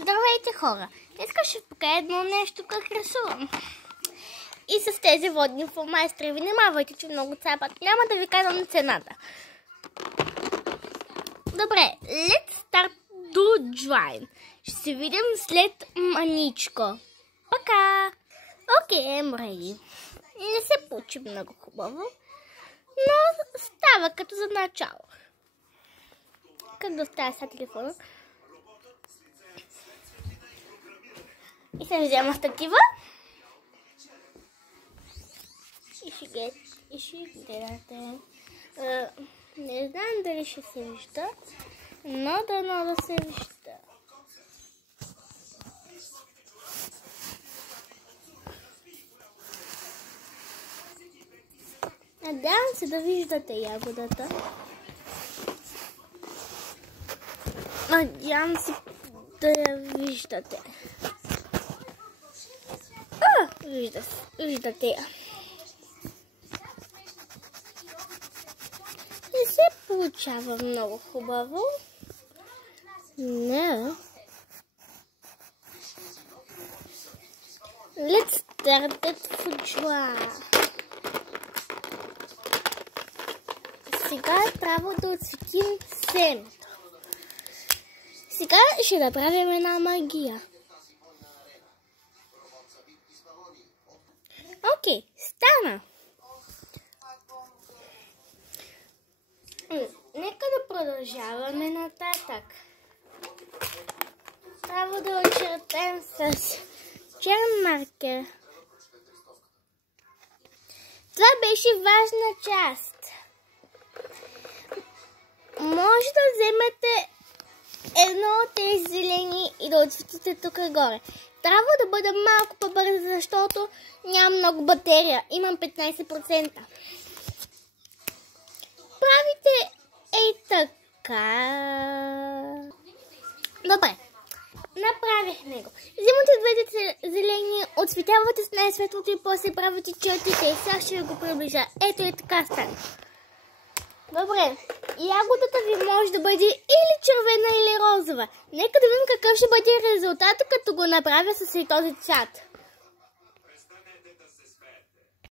Здравейте, хора! Днес ще покажа едно нещо как рисувам. И с тези водни фломастери. Внимавайте, че много цапат. Няма да ви казвам цената. Добре, let's start do drawing. Ще се видим след маничко. Пока! Окей, I'm ready. Не се получи много хубаво, но става като за начало. Как да оставя сега телефона? И се взема с такива. И ще гледате. Не знам дали ще се вижда, но да се вижда. Надявам се да виждате ягодата. Надявам се да я виждате. Виждате я. Не се получава много хубаво. Не. Let's start it for draw. Сега трябва да осветим семето. Сега ще направим една магия. Окей, стана. Нека да продължаваме нататък. Трябва да очертаем с черен маркер. Това беше важна част. Може да вземете едно от тези зелени и да отсветите тук горе. Трябва да бъда малко по-бърза, защото нямам много батерия. Имам 15%. Правите така. Добре. Направихме го. Взимате двете зелени, отсветявате с най-светлото и после правите чертите. И сега ще ви го приближа. Ето и така стане. Добре. Ягодата ви може да бъде или червена, или розова. Нека да видим какъв ще бъде резултатът, като го направя с този цвят.